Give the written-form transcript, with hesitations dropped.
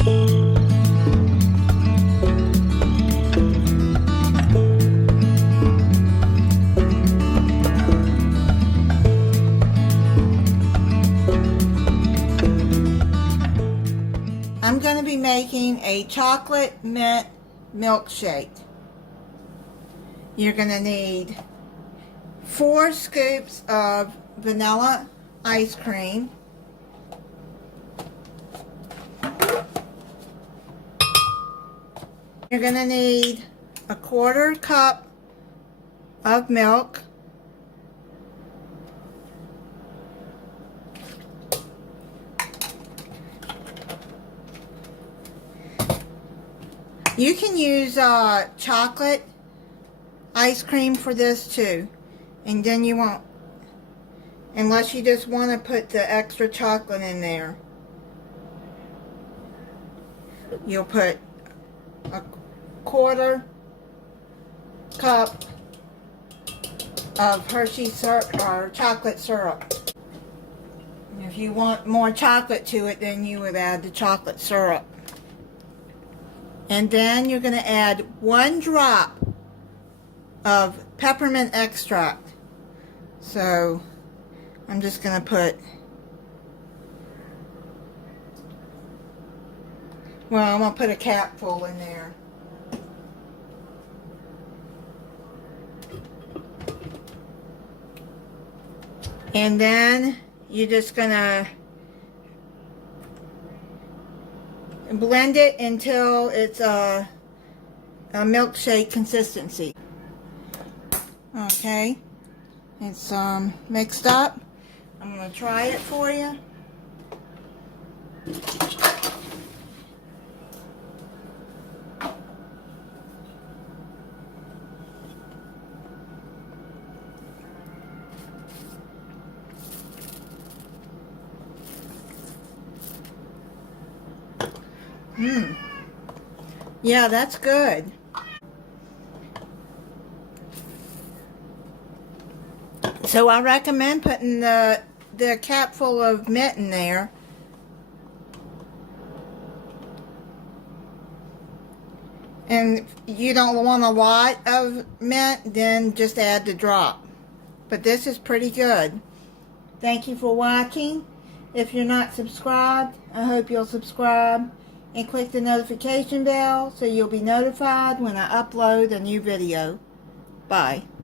I'm going to be making a chocolate mint milkshake. You're going to need 4 scoops of vanilla ice cream, you're going to need a 1/4 cup of milk, you can use chocolate ice cream for this too, and then you won't, unless you just want to put the extra chocolate in there. You'll put a 1/4 cup of Hershey syrup or chocolate syrup. If you want more chocolate to it, then you would add the chocolate syrup. And then you're going to add 1 drop of peppermint extract. So I'm just going to put, well, I'm going to put a capful in there. And then you're just going to blend it until it's a milkshake consistency. Okay, it's mixed up. I'm going to try it for you. Yeah, that's good. So I recommend putting the cap full of mint in there. And if you don't want a lot of mint, then just add the drop. But this is pretty good. Thank you for watching. If you're not subscribed, I hope you'll subscribe and click the notification bell so you'll be notified when I upload a new video. Bye.